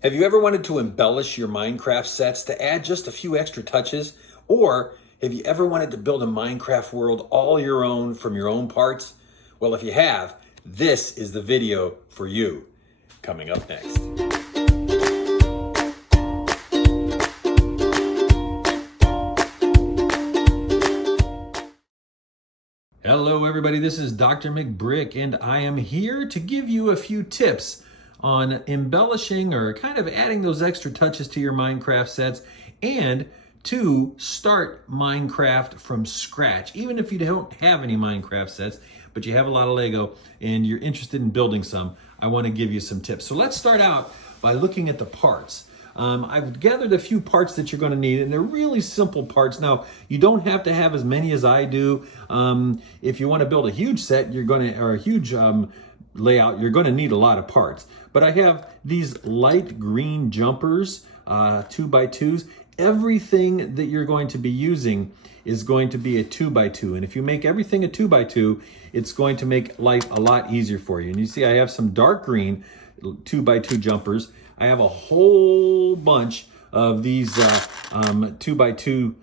Have you ever wanted to embellish your Minecraft sets to add just a few extra touches? Or have you ever wanted to build a Minecraft world all your own from your own parts? Well, if you have, this is the video for you. Coming up next. Hello everybody, this is Drmcbrick and I am here to give you a few tips on embellishing or kind of adding those extra touches to your Minecraft sets and to start Minecraft from scratch. Even if you don't have any Minecraft sets, but you have a lot of Lego and you're interested in building some, I want to give you some tips. So let's start out by looking at the parts. I've gathered a few parts that you're going to need, and they're really simple parts. Now, you don't have to have as many as I do. If you want to build a huge set, or a huge layout, you're going to need a lot of parts. But I have these light green jumpers, 2x2s. Everything that you're going to be using is going to be a 2x2. And if you make everything a 2x2, it's going to make life a lot easier for you. And you see I have some dark green 2x2 jumpers. I have a whole bunch of these 2x2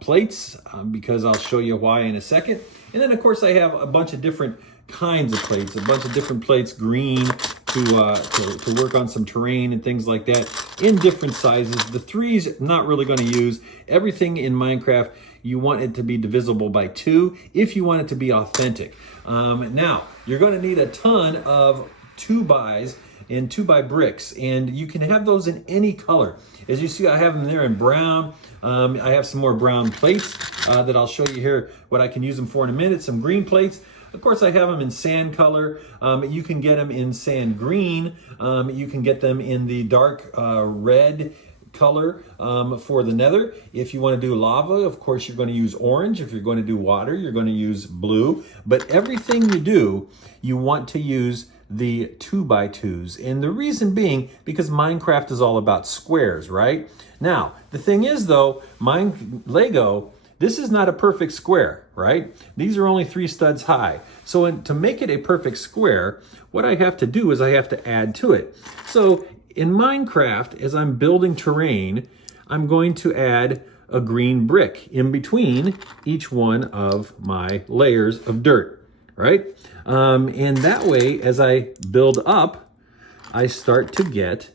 plates because I'll show you why in a second. And then of course I have a bunch of different kinds of plates, a bunch of different plates, green to work on some terrain and things like that in different sizes. The 3s not really going to use. Everything in Minecraft, you want it to be divisible by 2 if you want it to be authentic. Now, you're going to need a ton of 2x and 2x bricks, and you can have those in any color. As you see, I have them there in brown. I have some more brown plates that I'll show you here what I can use them for in a minute. Some green plates. Of course, I have them in sand color. You can get them in sand green. You can get them in the dark red color for the nether. If you want to do lava, of course, you're going to use orange. If you're going to do water, you're going to use blue. But everything you do, you want to use the 2x2s. And the reason being, because Minecraft is all about squares, right? Now, the thing is though, Lego, this is not a perfect square, right? These are only 3 studs high. So to make it a perfect square, what I have to do is I have to add to it. So in Minecraft, as I'm building terrain, I'm going to add a green brick in between each one of my layers of dirt. Right? And that way, as I build up, I start to get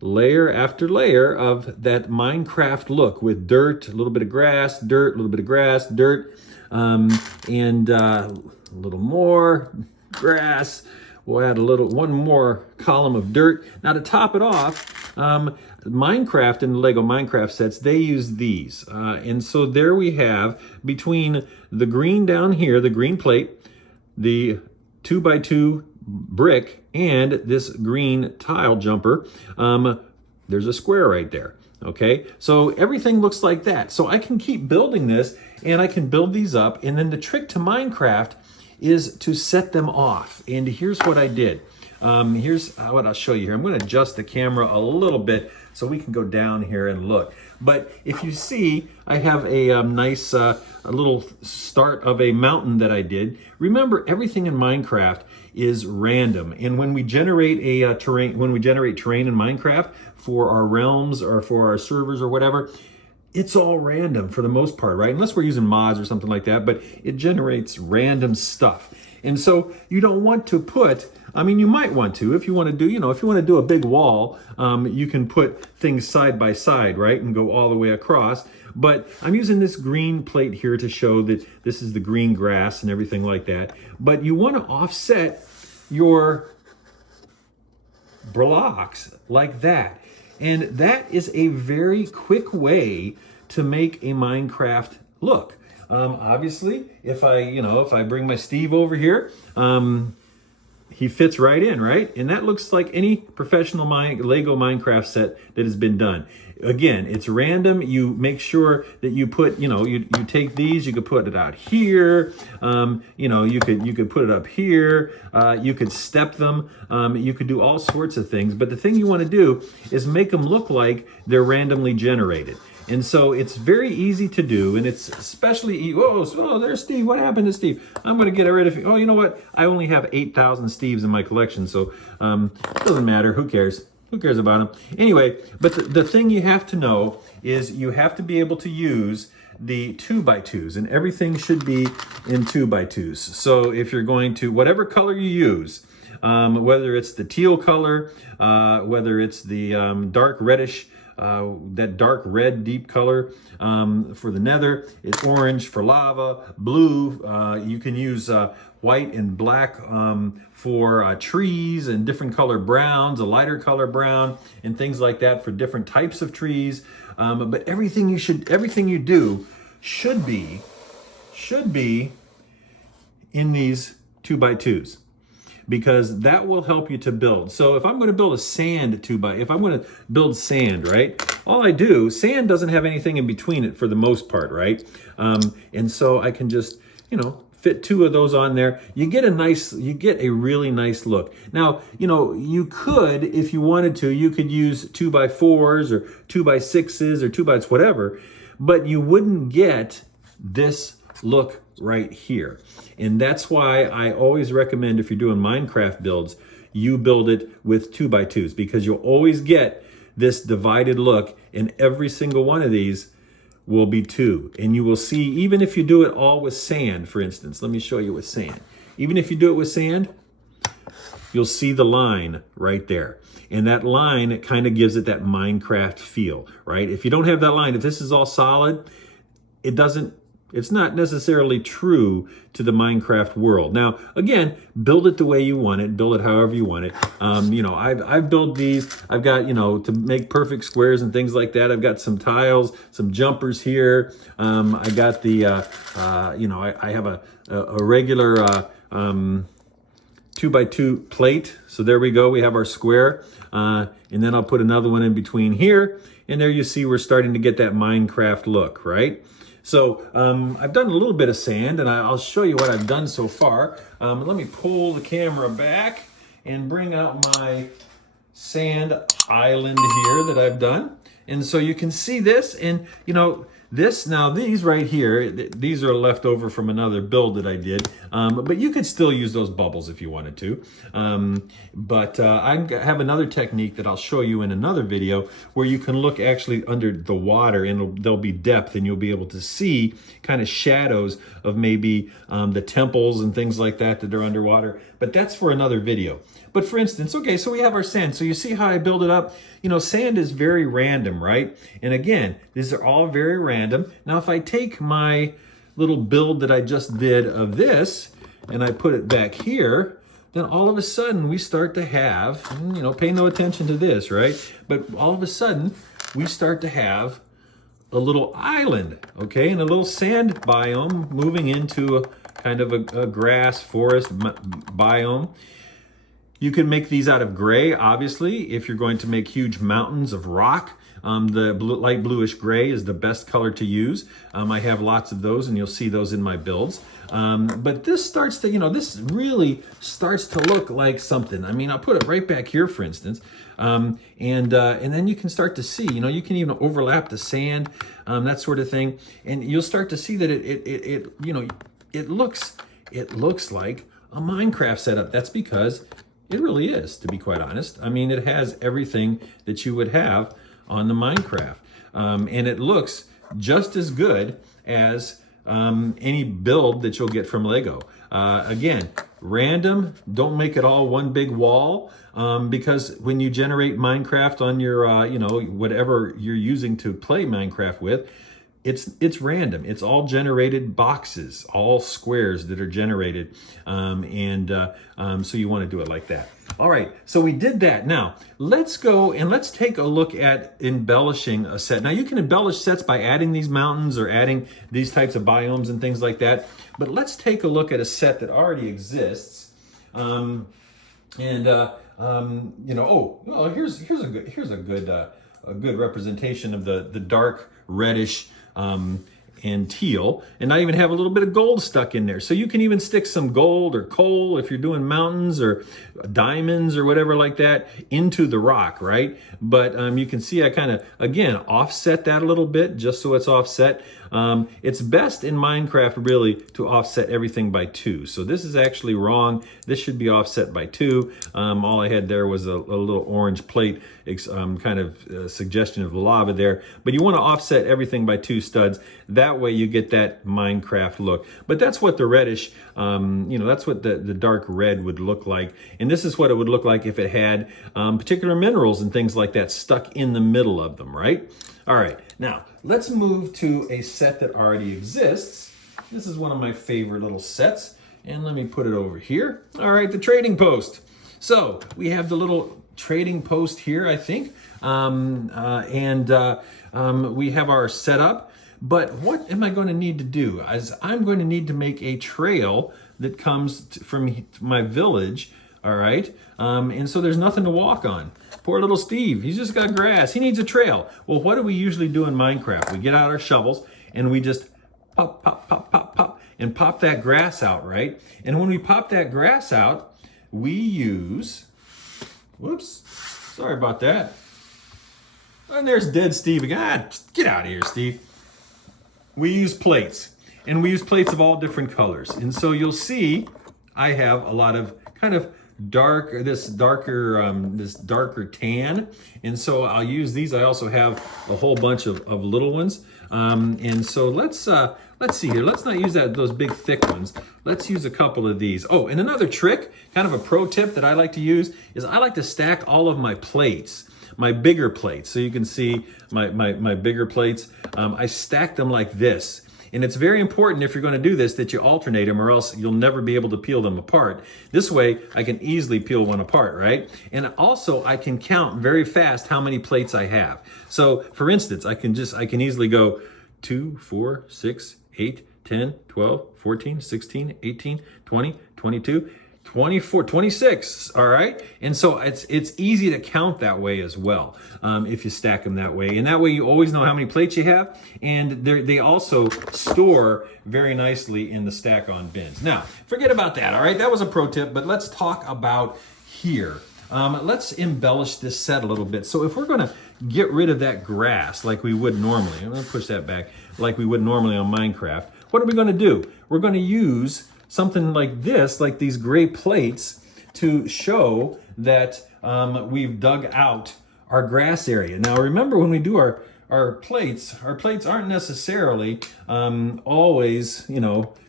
layer after layer of that Minecraft look with dirt, a little bit of grass, dirt, a little bit of grass, dirt, and a little more grass. We'll add one more column of dirt. Now to top it off, Minecraft and the Lego Minecraft sets, they use these. And so there we have, between the green down here, the green plate, the 2x2 brick, and this green tile jumper, there's a square right there. Okay, so everything looks like that. So I can keep building this, and I can build these up. And then the trick to Minecraft is to set them off. And here's what I did. Here's what I'll show you here. I'm going to adjust the camera a little bit so we can go down here and look. But if you see, I have a nice a little start of a mountain that I did. Remember, everything in Minecraft is random. And when we generate a terrain in Minecraft for our realms or for our servers or whatever, it's all random for the most part, right? Unless we're using mods or something like that, but it generates random stuff. And so you don't want to put, I mean, you might want to, if you want to do, if you want to do a big wall, you can put things side by side, right? And go all the way across. But I'm using this green plate here to show that this is the green grass and everything like that. But you want to offset your blocks like that. And that is a very quick way to make a Minecraft look. Obviously, if I bring my Steve over here, he fits right in, right? And that looks like any professional Lego Minecraft set that has been done. Again, it's random. You make sure that you put, you take these, you could put it out here. You could put it up here. You could step them. You could do all sorts of things. But the thing you want to do is make them look like they're randomly generated. And so it's very easy to do, and it's especially, oh, there's Steve. What happened to Steve? I'm going to get rid of, oh, you know what? I only have 8,000 Steves in my collection, so it doesn't matter. Who cares? Who cares about them? Anyway, but the thing you have to know is you have to be able to use the 2x2s, and everything should be in 2x2s. So if you're going to, whatever color you use, whether it's the teal color, whether it's the dark reddish, that dark red deep color for the nether, it's orange for lava, blue, you can use white and black for trees, and different color browns, a lighter color brown, and things like that for different types of trees. But everything you do should be in these 2x2s, because that will help you to build. So if I'm going to build a sand if I'm going to build sand, right? All I do, sand doesn't have anything in between it for the most part, right? And so I can just, fit 2 of those on there. You get a really nice look. Now, you could, if you wanted to, you could use 2x4s or 2x6s or 2x whatever, but you wouldn't get this look right here. And that's why I always recommend, if you're doing Minecraft builds, you build it with 2x2s, because you'll always get this divided look, and every single one of these will be 2. And you will see, even if you do it all with sand, for instance, let me show you with sand. Even if you do it with sand, you'll see the line right there. And that line, it kind of gives it that Minecraft feel, right? If you don't have that line, if this is all solid, it's not necessarily true to the Minecraft world. Now, again, build it the way you want it. Build it however you want it. I've built these. I've got, to make perfect squares and things like that. I've got some tiles, some jumpers here. I got the, I have a regular 2x2 plate. So there we go. We have our square. And then I'll put another one in between here. And there you see we're starting to get that Minecraft look, right? So I've done a little bit of sand, and I'll show you what I've done so far. Let me pull the camera back and bring out my sand island here that I've done. And so you can see this, and these right here, these are left over from another build that I did, but you could still use those bubbles if you wanted to. I have another technique that I'll show you in another video, where you can look actually under the water, and there'll be depth, and you'll be able to see kind of shadows of maybe the temples and things like that are underwater. But that's for another video. But for instance, okay, so we have our sand. So you see how I build it up? Sand is very random, right? And again, these are all very random. Now, if I take my little build that I just did of this, and I put it back here, then all of a sudden we start to have, pay no attention to this, right? But all of a sudden we start to have a little island, okay? And a little sand biome moving into a kind of a grass forest biome. You can make these out of gray, obviously, if you're going to make huge mountains of rock. The light bluish gray is the best color to use. I have lots of those, and you'll see those in my builds. But this starts to, this really starts to look like something. I mean, I'll put it right back here, for instance. And then you can start to see, you can even overlap the sand, that sort of thing. And you'll start to see that it looks like a Minecraft setup. That's because it really is, to be quite honest. I mean, it has everything that you would have on the Minecraft. And it looks just as good as any build that you'll get from Lego. Again, random, don't make it all one big wall, because when you generate Minecraft on your, whatever you're using to play Minecraft with, it's random. It's all generated boxes, all squares that are generated. So you want to do it like that. All right, so we did that. Now, let's go and let's take a look at embellishing a set. Now, you can embellish sets by adding these mountains or adding these types of biomes and things like that. But let's take a look at a set that already exists. Here's a good representation of the dark reddish and teal, and I even have a little bit of gold stuck in there. So you can even stick some gold or coal if you're doing mountains or diamonds or whatever like that into the rock, right? But you can see I kind of, again, offset that a little bit just so it's offset. It's best in Minecraft really to offset everything by 2. So this is actually wrong. This should be offset by 2. All I had there was a little orange plate. suggestion of the lava there. But you want to offset everything by 2 studs. That way you get that Minecraft look. But that's what the reddish, that's what the dark red would look like. And this is what it would look like if it had particular minerals and things like that stuck in the middle of them, right? All right, now let's move to a set that already exists. This is one of my favorite little sets. And let me put it over here. All right, the trading post. So we have the little trading post here, I think. We have our setup. But what am I going to need to do? I'm going to need to make a trail that comes from my village. All right. And so there's nothing to walk on. Poor little Steve. He's just got grass. He needs a trail. Well, what do we usually do in Minecraft? We get out our shovels and we just pop, pop, pop, pop, pop, and pop that grass out, right? And when we pop that grass out, we use, whoops, sorry about that. And there's dead Steve again. Get out of here, Steve. We use plates, and we use plates of all different colors. And so you'll see I have a lot of kind of this darker tan. And so I'll use these. I also have a whole bunch of little ones. And so let's see here. Let's not use those big thick ones. Let's use a couple of these. Oh, and another trick, kind of a pro tip that I like to use is I like to stack all of my plates, my bigger plates. So you can see my bigger plates. I stack them like this. And it's very important if you're going to do this that you alternate them, or else you'll never be able to peel them apart. This way I can easily peel one apart, right? And also I can count very fast how many plates I have. So for instance, I can easily go 2, 4, 6, 8, 10, 12, 14, 16, 18, 20, 22, 24, 26, all right? And so it's easy to count that way as well, if you stack them that way. And that way you always know how many plates you have, and they also store very nicely in the stack-on bins. Now, forget about that, all right? That was a pro tip, but let's talk about here. Let's embellish this set a little bit. So if we're gonna get rid of that grass like we would normally, I'm gonna push that back, like we would normally on Minecraft, what are we gonna do? We're gonna use something like this, like these gray plates, to show that we've dug out our grass area. Now remember, when we do our plates aren't necessarily always,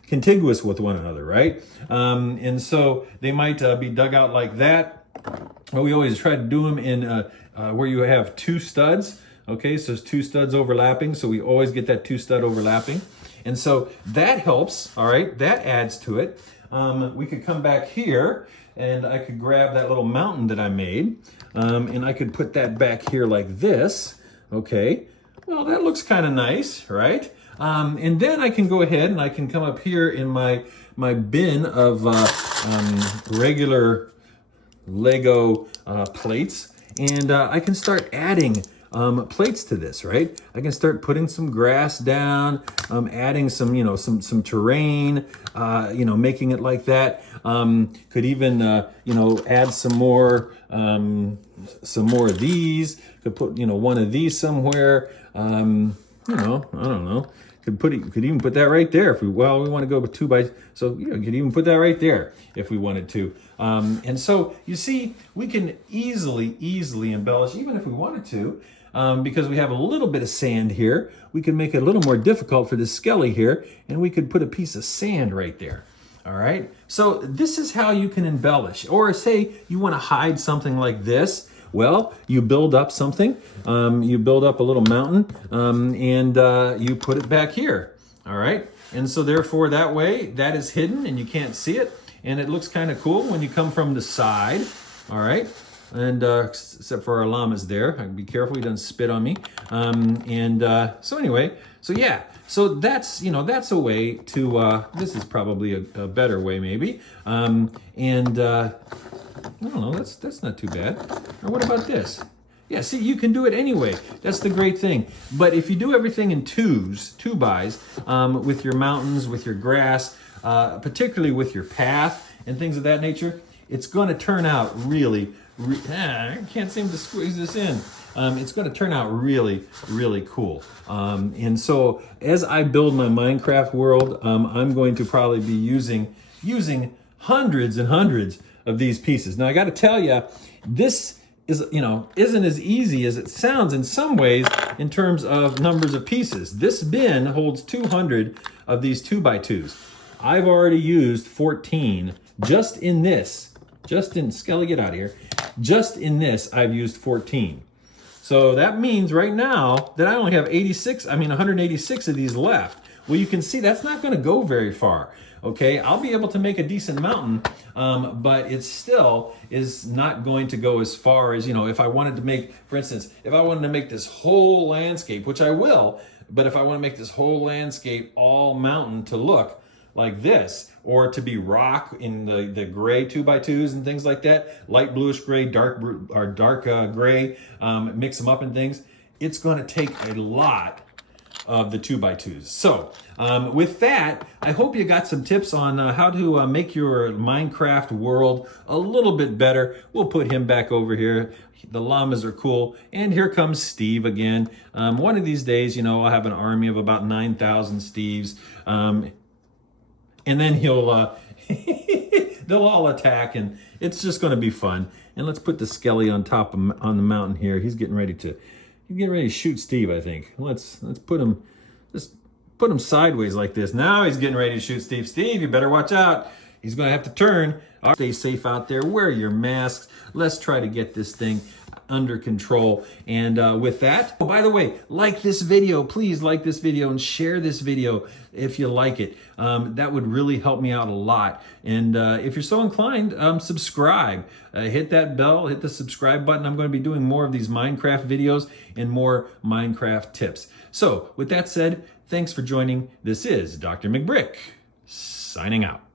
contiguous with one another, right? And so they might be dug out like that. We always try to do them in where you have 2 studs. Okay, so there's 2 studs overlapping, so we always get that 2 stud overlapping. And so that helps, all right? That adds to it. We could come back here and I could grab that little mountain that I made and I could put that back here like this, okay? Well, that looks kind of nice, right? And then I can go ahead and I can come up here in my bin of regular Lego plates, and I can start adding plates to this, right? I can start putting some grass down, adding some, some terrain, making it like that. Could even, add some more of these. Could put, one of these somewhere. I don't know. Could even put that right there if we want to go with 2 by, so could even put that right there if we wanted to. And so you see, we can easily embellish, even if we wanted to, because we have a little bit of sand here. We can make it a little more difficult for this skelly here, and we could put a piece of sand right there. All right. So this is how you can embellish. Or say you want to hide something like this. Well, you build up something, you build up a little mountain, and you put it back here, all right? And so therefore that way, that is hidden and you can't see it, and it looks kind of cool when you come from the side, all right? And except for our llamas there, be careful, he doesn't spit on me. So anyway, so yeah, so that's, that's a way to, this is probably a better way maybe, I don't know, that's not too bad. Or what about this? Yeah, see, you can do it anyway. That's the great thing. But if you do everything in 2 bys, with your mountains, with your grass, particularly with your path and things of that nature, it's going to turn out really, I can't seem to squeeze this in. It's going to turn out really, really cool. And so as I build my Minecraft world, I'm going to probably be using hundreds and hundreds of these pieces. Now I got to tell you, this isn't as easy as it sounds in some ways in terms of numbers of pieces. This bin holds 200 of these 2x2s. I've already used 14 just in this. Skelly, get out of here. Just in this, I've used 14. So that means right now that I only have 186 of these left. Well, you can see that's not going to go very far. Okay, I'll be able to make a decent mountain, but it still is not going to go as far as, if I wanted to make, for instance, if I wanted to make this whole landscape, which I will, but if I want to make this whole landscape all mountain to look like this, or to be rock in the gray 2x2s and things like that, light bluish gray, dark gray, mix them up and things, it's going to take a lot of the 2x2s. So with that, I hope you got some tips on how to make your Minecraft world a little bit better. We'll put him back over here. The llamas are cool. And here comes Steve again. One of these days, I'll have an army of about 9,000 Steves. And then they'll all attack, and it's just going to be fun. And let's put the Skelly on top on the mountain here. He's getting ready to shoot Steve, I think. Let's put him sideways like this. Now he's getting ready to shoot Steve. Steve, you better watch out. He's going to have to turn. Stay safe out there. Wear your masks. Let's try to get this thing under control. And with that, oh, by the way, like this video. Please like this video and share this video if you like it. That would really help me out a lot. And if you're so inclined, subscribe. Hit that bell, hit the subscribe button. I'm going to be doing more of these Minecraft videos and more Minecraft tips. So with that said, thanks for joining. This is Dr. McBrick, signing out.